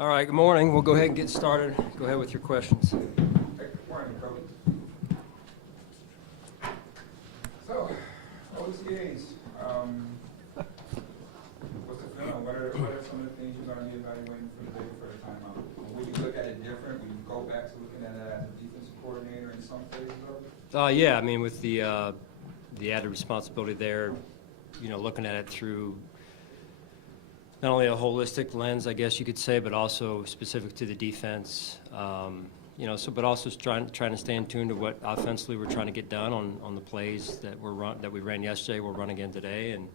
All right, good morning. We'll go ahead and get started. Go ahead with your questions. Good morning, Coach. So, OTAs, what's the feeling? What are some of the things you're going to be evaluating for the day for the timeout? Would you look at it different? Would you go back to looking at it as a defensive coordinator in some phases of it? Yeah, I mean, with the added responsibility there, looking at it through not only a holistic lens, I guess you could say, but also specific to the defense. But also trying to stay in tune to what offensively we're trying to get done on the plays that we ran yesterday. We'll run again today, and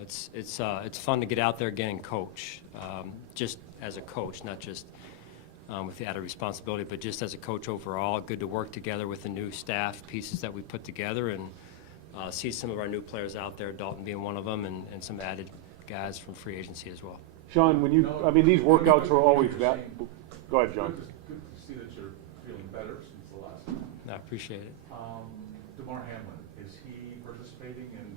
it's fun to get out there again and coach, just as a coach, not just with the added responsibility, but just as a coach overall. Good to work together with the new staff pieces that we put together and see some of our new players out there, Dalton being one of them, and some added guys from free agency as well. Sean, these workouts are always that. Go ahead, John. Good to see that you're feeling better since the last time. I appreciate it. Damar Hamlin, is he participating? And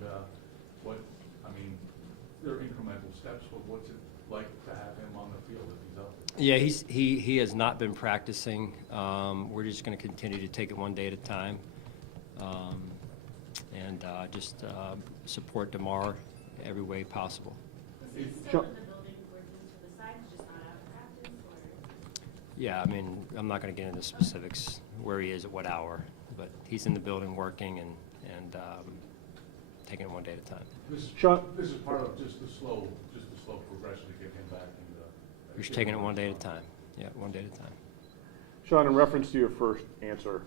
there are incremental steps, but what's it like to have him on the field if he's out there? Yeah, he has not been practicing. We're just going to continue to take it one day at a time, and just support Damar every way possible. Is he still in the building working to the side, just not out of practice, or? Yeah, I mean, I'm not going to get into specifics where he is at what hour, but he's in the building working and taking it one day at a time. This is part of just the slow progression to get him back. We're just taking it one day at a time. Yeah, one day at a time. Sean, in reference to your first answer,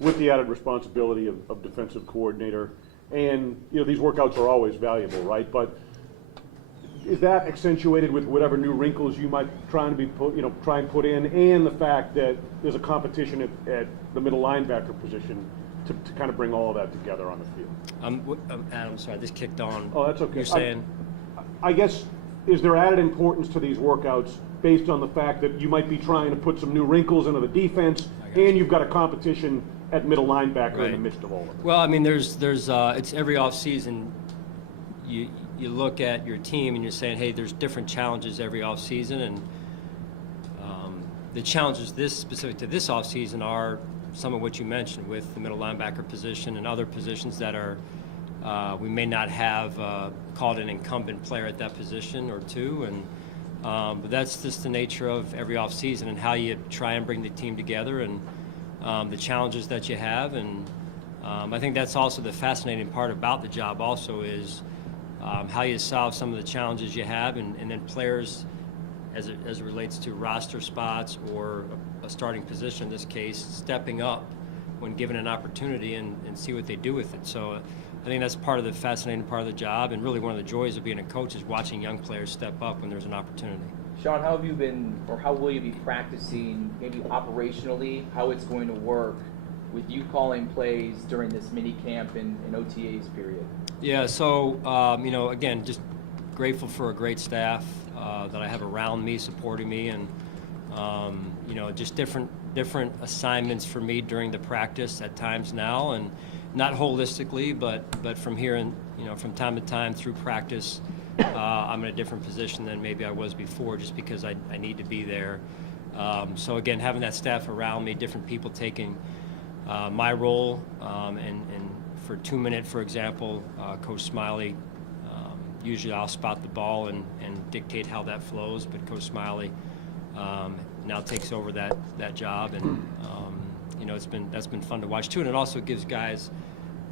with the added responsibility of defensive coordinator, and these workouts are always valuable, right? But is that accentuated with whatever new wrinkles you might try and put in, and the fact that there's a competition at the middle linebacker position to kind of bring all of that together on the field? Adam, sorry, this kicked on. Oh, that's okay. You're saying? I guess, is there added importance to these workouts based on the fact that you might be trying to put some new wrinkles into the defense, and you've got a competition at middle linebacker in the midst of all of it? Well, I mean, there's it's every offseason. You look at your team and you're saying, hey, there's different challenges every offseason, and the challenges specific to this offseason are some of what you mentioned with the middle linebacker position and other positions that are we may not have called an incumbent player at that position or two, and but that's just the nature of every offseason and how you try and bring the team together and the challenges that you have. And I think that's also the fascinating part about the job also is how you solve some of the challenges you have, and then players as it relates to roster spots or a starting position in this case, stepping up when given an opportunity and see what they do with it. So I think that's part of the fascinating part of the job, and really one of the joys of being a coach is watching young players step up when there's an opportunity. Sean, how have you been, or how will you be practicing, maybe operationally, how it's going to work with you calling plays during this mini camp and OTAs period? Yeah, so again, just grateful for a great staff that I have around me, supporting me, and just different assignments for me during the practice at times now, and not holistically, but from here and from time to time through practice, I'm in a different position than maybe I was before, just because I need to be there. So again, having that staff around me, different people taking my role, and for 2-minute, for example, Coach Smiley, usually I'll spot the ball and dictate how that flows, but Coach Smiley now takes over that job, and that's been fun to watch too, and it also gives guys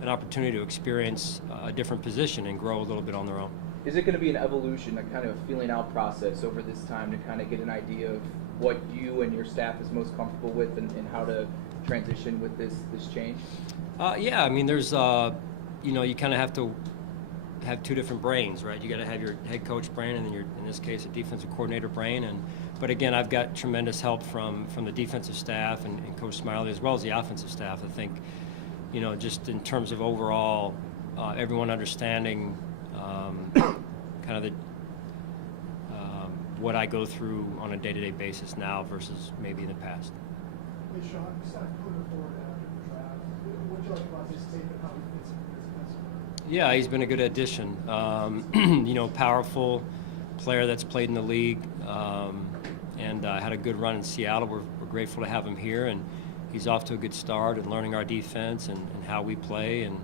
an opportunity to experience a different position and grow a little bit on their own. Is it going to be an evolution, a kind of feeling out process over this time to kind of get an idea of what you and your staff is most comfortable with and how to transition with this change? Yeah, I mean, there's you kind of have to have two different brains, right? You got to have your head coach brain, and then in this case, a defensive coordinator brain. But again, I've got tremendous help from the defensive staff and Coach Smiley, as well as the offensive staff. I think, just in terms of overall, everyone understanding kind of the what I go through on a day-to-day basis now versus maybe in the past. Hey, Sean, you signed Cooper Ford after the draft. What do you like about his tape and how he fits in this defensive? Yeah, he's been a good addition. Powerful, player that's played in the league, and had a good run in Seattle. We're grateful to have him here, and he's off to a good start and learning our defense and how we play, and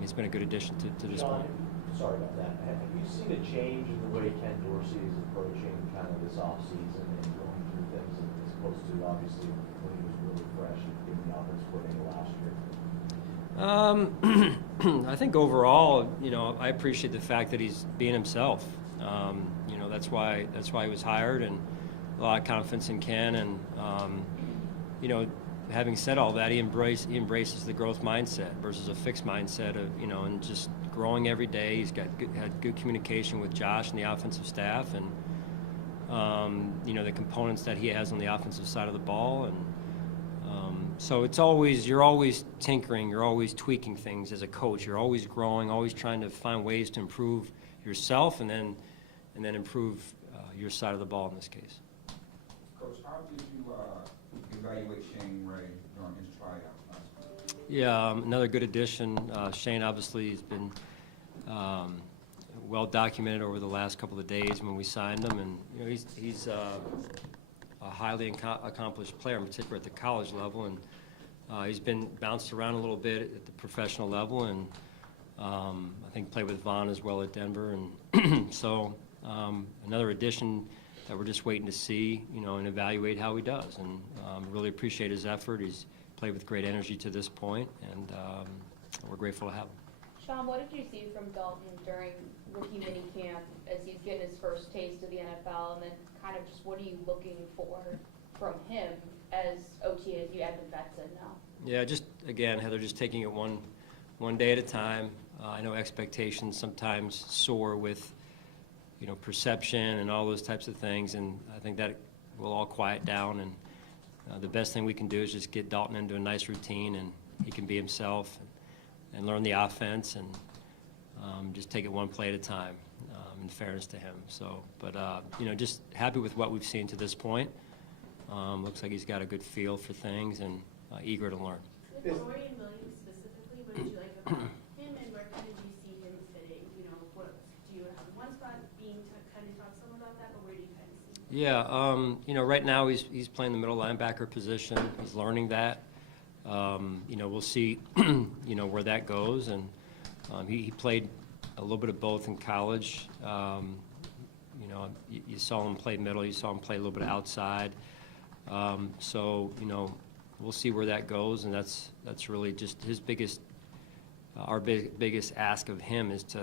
he's been a good addition to this Sean, point. sorry about that. Have you seen a change in the way Ken Dorsey is approaching kind of this offseason and going through things as opposed to obviously when he was really fresh and being the offense coordinator last year? I think overall, I appreciate the fact that he's being himself. That's why he was hired, and a lot of confidence in Ken. And having said all that, he embraces the growth mindset versus a fixed mindset of and just growing every day. He's had good communication with Josh and the offensive staff, and the components that he has on the offensive side of the ball, and so you're always tinkering, you're always tweaking things as a coach. You're always growing, always trying to find ways to improve yourself, and then improve your side of the ball in this case. Coach, how did you evaluate Shane Ray during his tryout last week? Yeah, another good addition. Shane obviously has been well documented over the last couple of days when we signed him, and he's a highly accomplished player, in particular at the college level, and he's been bounced around a little bit at the professional level, and I think played with Vaughn as well at Denver, and so another addition that we're just waiting to see, and evaluate how he does, and really appreciate his effort. He's played with great energy to this point, and we're grateful to have him. Sean, what did you see from Dalton during rookie minicamp as he's getting his first taste of the NFL, and then kind of just what are you looking for from him as OTA, as you add the vets in now? Yeah, just again, Heather, just taking it one day at a time. I know expectations sometimes soar with perception and all those types of things, and I think that will all quiet down, and the best thing we can do is just get Dalton into a nice routine, and he can be himself and learn the offense, and just take it one play at a time, in fairness to him. So, but just happy with what we've seen to this point. Looks like he's got a good feel for things, and eager to learn. With Dorian Williams specifically, what did you like about him, and where kind of do you see him fitting? What do you have one spot being kind of talk some about that, but where do you kind of see him? Yeah, right now he's playing the middle linebacker position. He's learning that. We'll see, where that goes, and he played a little bit of both in college. You saw him play middle, you saw him play a little bit outside. So we'll see where that goes, and that's really just his biggest, our biggest ask of him is to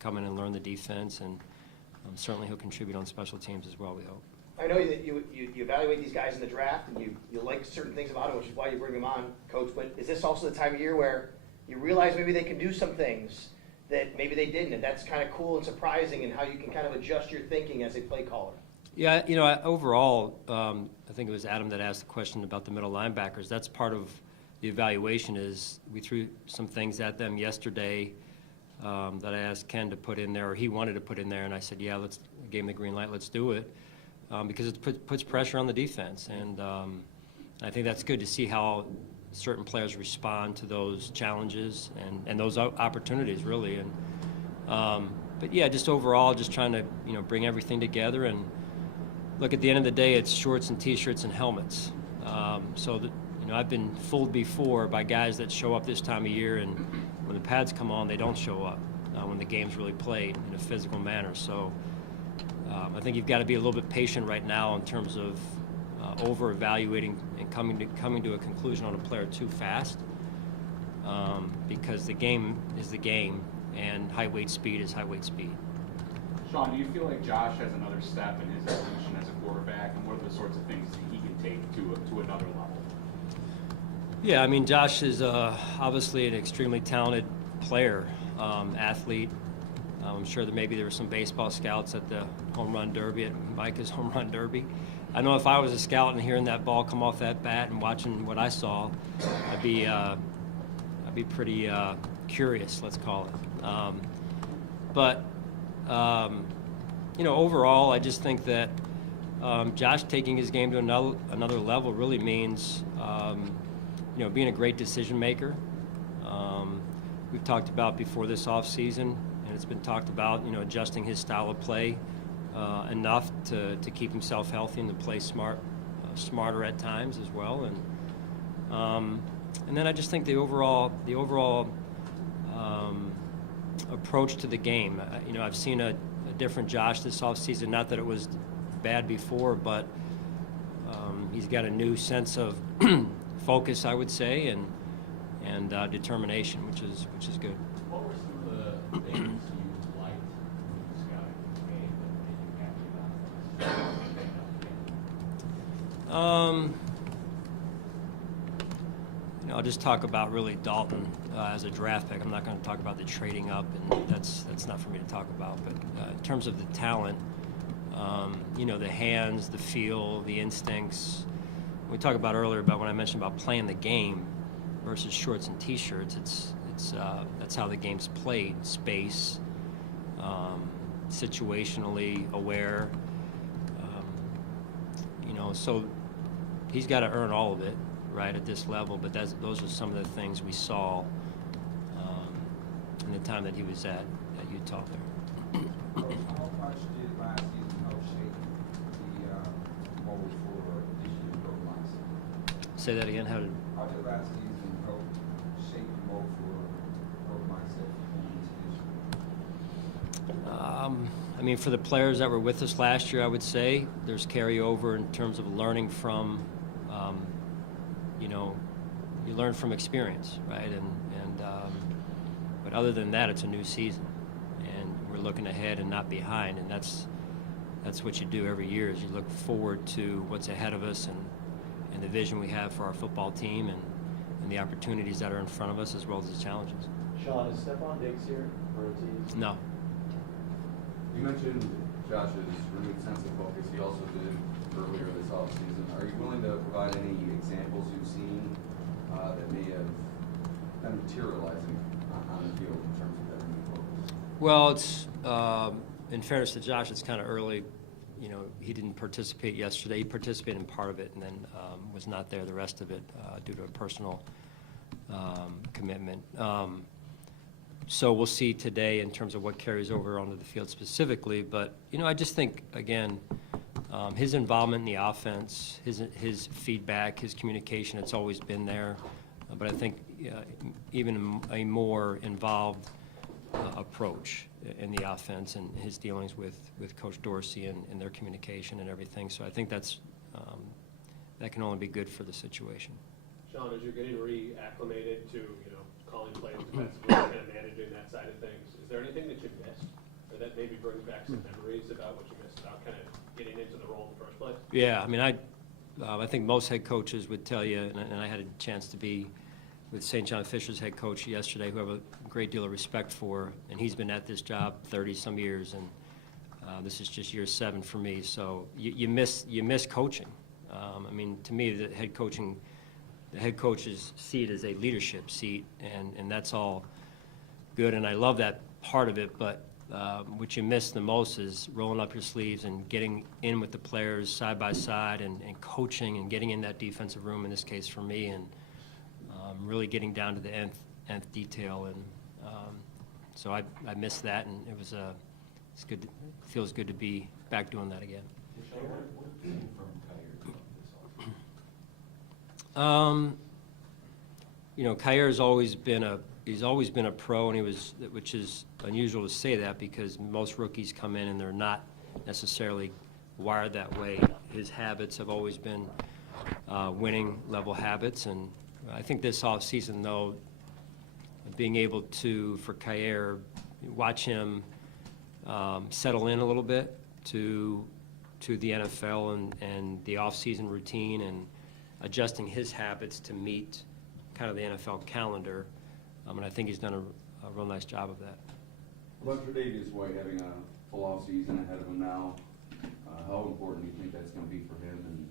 come in and learn the defense, and certainly he'll contribute on special teams as well, we hope. I know that you evaluate these guys in the draft, and you like certain things about them, which is why you bring them on, Coach, but is this also the time of year where you realize maybe they can do some things that maybe they didn't, and that's kind of cool and surprising, and how you can kind of adjust your thinking as a play caller? Yeah, overall, I think it was Adam that asked the question about the middle linebackers. That's part of the evaluation. Is we threw some things at them yesterday that I asked Ken to put in there, or he wanted to put in there, and I said, yeah, gave him the green light, let's do it, because it puts pressure on the defense, and I think that's good to see how certain players respond to those challenges and those opportunities, really. And but yeah, just overall, just trying to bring everything together, and look, at the end of the day, it's shorts and T-shirts and helmets. So that, I've been fooled before by guys that show up this time of year, and when the pads come on, they don't show up when the game's really played in a physical manner. So I think you've got to be a little bit patient right now in terms of over-evaluating and coming to a conclusion on a player too fast, because the game is the game, and height-weight speed is height-weight speed. Sean, do you feel like Josh has another step in his evolution as a quarterback, and what are the sorts of things that he can take to another level? Yeah, Josh is obviously an extremely talented player, athlete. I'm sure that maybe there were some baseball scouts at the home run derby, at Micah's home run derby. I know if I was a scout and hearing that ball come off that bat and watching what I saw, I'd be pretty curious, let's call it. But overall, I just think that Josh taking his game to another level really means being a great decision maker. We've talked about before this offseason, and it's been talked about adjusting his style of play enough to keep himself healthy and to play smarter at times as well. And then I just think the overall approach to the game. I've seen a different Josh this offseason. Not that it was bad before, but he's got a new sense of focus, I would say, and determination, which is good. What were some of the things you liked from this guy in the game that made you happy about I'll just talk about really Dalton as a draft pick. I'm not going to talk about the trading up, and that's not for me to talk about. But in terms of the talent, the hands, the feel, the instincts. We talked about earlier about when I mentioned about playing the game versus shorts and T-shirts. That's how the game's played. Space, situationally aware. So he's got to earn all of it, right, at this level. But those are some of the things we saw in the time that he was at Utah there. Coach, how much did last season help shape the mold for this year's growth mindset? Say that again. How did last season help shape the mold for growth mindset for this year? for the players that were with us last year, I would say there's carryover in terms of learning from, you learn from experience, right? But other than that, it's a new season, and we're looking ahead and not behind, and that's what you do every year. Is you look forward to what's ahead of us and the vision we have for our football team and the opportunities that are in front of us, as well as the challenges. Sean, is Stephon Diggs here for OTs? No. You mentioned Josh's renewed sense of focus. He also did earlier this offseason. Are you willing to provide any examples you've seen that may have been materializing on the field in terms of that renewed focus? Well, it's in fairness to Josh, it's kind of early. He didn't participate yesterday. He participated in part of it and then was not there the rest of it due to a personal commitment. So we'll see today in terms of what carries over onto the field specifically. But, I just think, again, his involvement in the offense, his feedback, his communication, it's always been there. But I think even a more involved approach in the offense and his dealings with Coach Dorsey and their communication and everything. So I think that can only be good for the situation. Sean, as you're getting reacclimated to, calling plays defensively, kind of managing that side of things, is there anything that you missed or that maybe brings back some memories about what you missed about kind of getting into the role in the first place? Yeah, I think most head coaches would tell you, and I had a chance to be with St. John Fisher's head coach yesterday, who I have a great deal of respect for, and he's been at this job 30-some years, and this is just year 7 for me. So you miss coaching. To me, the head coach's seat is a leadership seat, and that's all good, and I love that part of it. But what you miss the most is rolling up your sleeves and getting in with the players side by side and coaching and getting in that defensive room, in this case for me, and really getting down to the nth detail. And so I missed that, and it's good. It feels good to be back doing that again. Kyrie's always been a pro, and which is unusual to say that because most rookies come in and they're not necessarily wired that way. His habits have always been winning level habits, and I think this off season, though, being able to, for Kyer, watch him settle in a little bit to the NFL and the off-season routine and adjusting his habits to meet kind of the NFL calendar, and I think he's done a real nice job of that. What about Tre'Davious White having a full off season ahead of him now? How important do you think that's going to be for him? And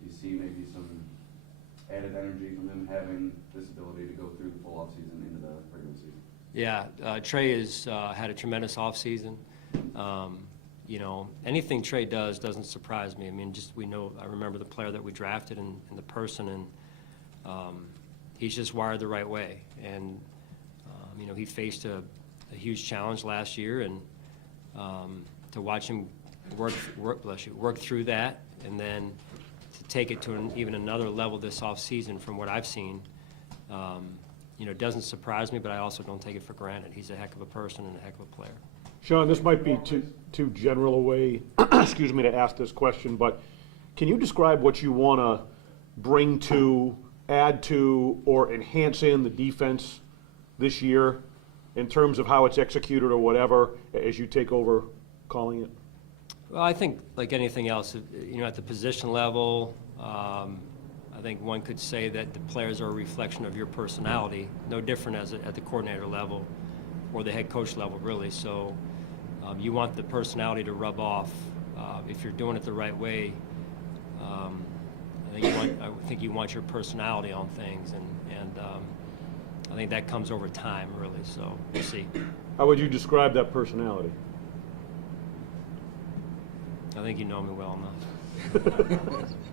do you see maybe some added energy from him having this ability to go through the full off season into the regular season? Yeah, Trey has had a tremendous off season. Anything Trey does doesn't surprise me. I remember the player that we drafted and the person, and he's just wired the right way. And, he faced a huge challenge last year, and to watch him work through that, and then to take it to even another level this offseason from what I've seen. It doesn't surprise me, but I also don't take it for granted. He's a heck of a person and a heck of a player. Sean, this might be too general a way, excuse me, to ask this question, but can you describe what you want to bring to, add to, or enhance in the defense this year in terms of how it's executed or whatever as you take over calling it? Well, I think like anything else, at the position level, I think one could say that the players are a reflection of your personality, no different at the coordinator level or the head coach level, really. So you want the personality to rub off. If you're doing it the right way, I think you want your personality on things, and I think that comes over time, really. So we'll see. How would you describe that personality? I think you know me well enough.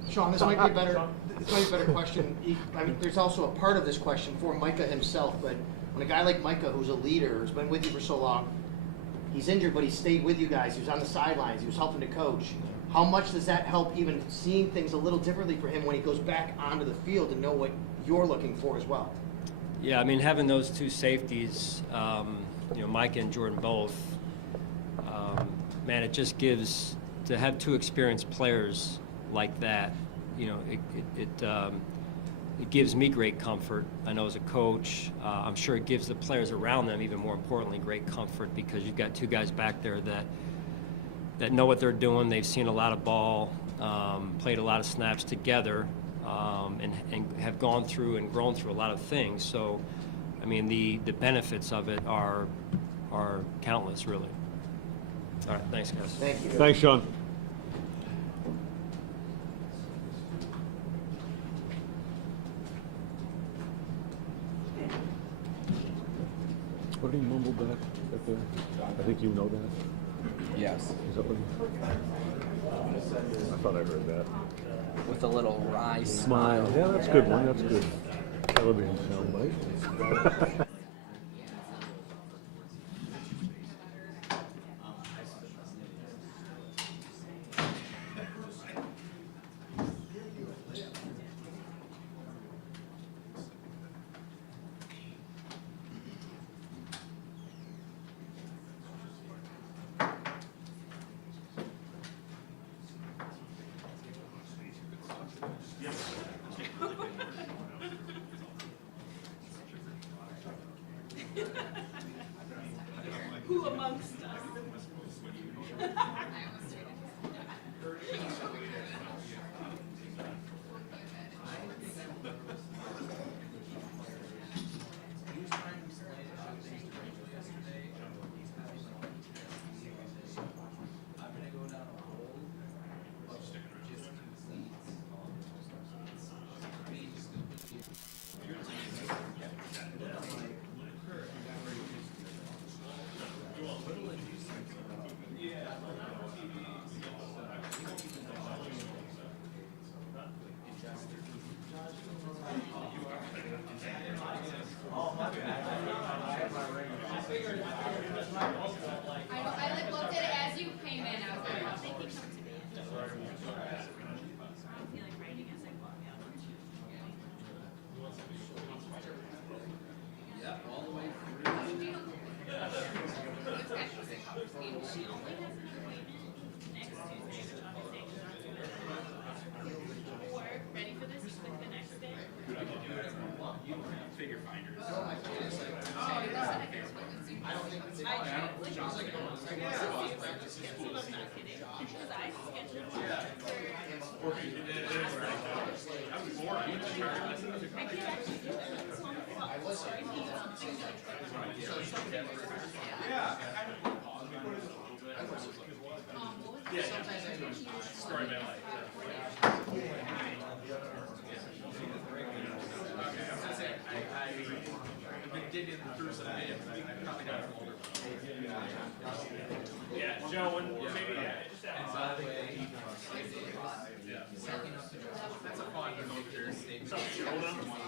Sean, this might be a better question. I mean, there's also a part of this question for Micah himself, but when a guy like Micah, who's a leader, who's been with you for so long, he's injured, but he stayed with you guys. He was on the sidelines. He was helping to coach. How much does that help even seeing things a little differently for him when he goes back onto the field and know what you're looking for as well? Yeah, I mean, having those two safeties, Micah and Jordan both, man, it just gives, to have two experienced players like that, it gives me great comfort. I know as a coach, I'm sure it gives the players around them, even more importantly, great comfort, because you've got two guys back there that know what they're doing. They've seen a lot of ball, played a lot of snaps together, and have gone through and grown through a lot of things. So, I mean, the benefits of it are countless, really. All right, thanks, guys. Thank you. Thanks, Sean. What did he mumble back there? I think you know that. Yes. Is that what I thought I heard that. With a little wry Smile. Yeah, that's a good one. That's good. Television soundbite. Who amongst us? Joe, and maybe, just That's a fun. Hold on.